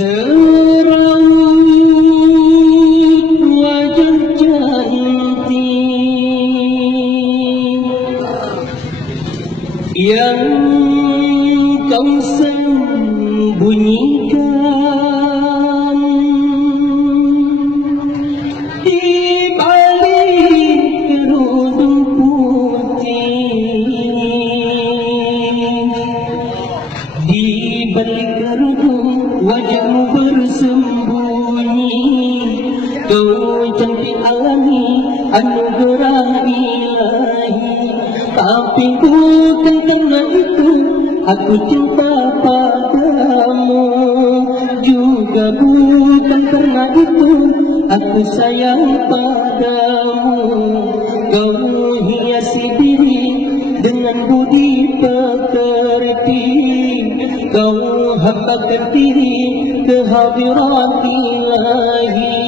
Serawut wajah cantik yang kau sembunyikan di balik kerudung putih, di balik kerudung wajahmu bersembunyi. Kau cantik alami, anugerah ilahi, tapi bukan karena itu aku cinta padamu, juga bukan karena itu aku sayang padamu. Kau hiasi diri dengan budi pekerti, kau hambakan diri ke hadirat ilahi.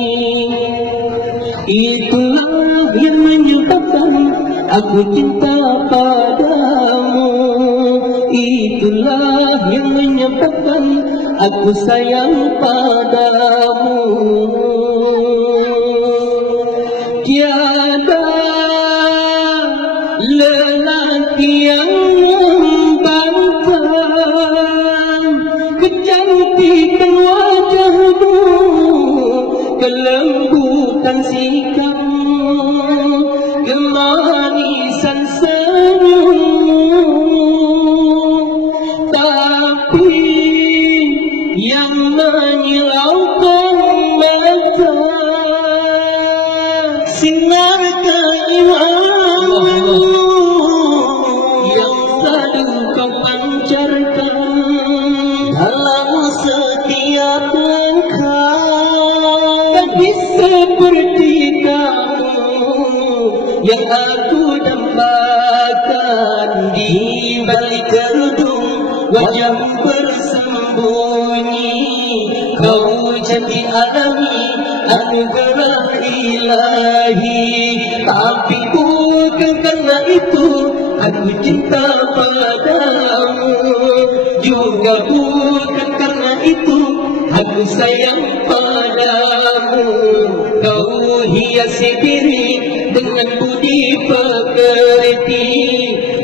Itulah yang menyebabkan aku cinta padamu, itulah yang menyebabkan aku sayang padamu. Tiada lelaki yang membangkang kecantikan wajahmu, kelembutan sikapmu, kemanisan senyummu, tapi yang menyilaukan mata sinar keimanmu yang selalu kau pancarkan dalam setiap langkah. Gadis seperti kamu yang aku dambakan, di balik kerudung wajah bersembunyi. Kau cantik alami, anugerah ilahi, tapi bukan karena itu aku cinta padamu, juga bukan karena itu aku sayang padamu. Kau hiasi diri dengan budi pekerti,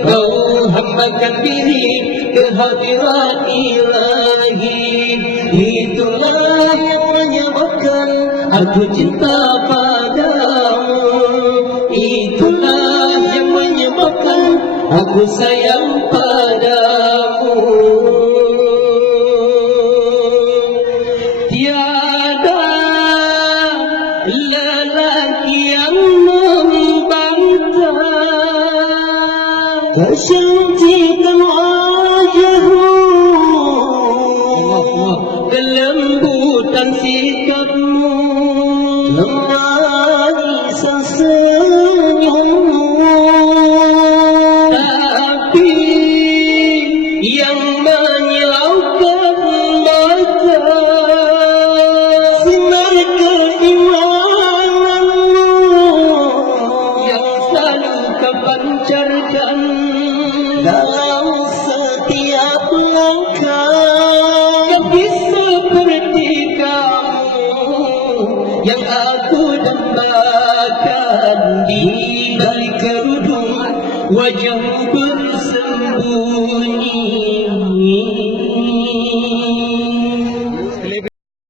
kau hambakan diri ke hadirat ilahi. Itulah yang menyebabkan aku cinta padamu, itulah yang menyebabkan aku sayang padamu. Tiada lelaki yang membangkang kecantikan wajahmu, kelembutan sikapmu, kemanisan senyummu, tapi yang menyilaukan mata sinar keimananmu yang selalu kau pancarkan dalam setiap langkah. Gadis seperti kamu yang aku dambakan, di balik kerudung wajahmu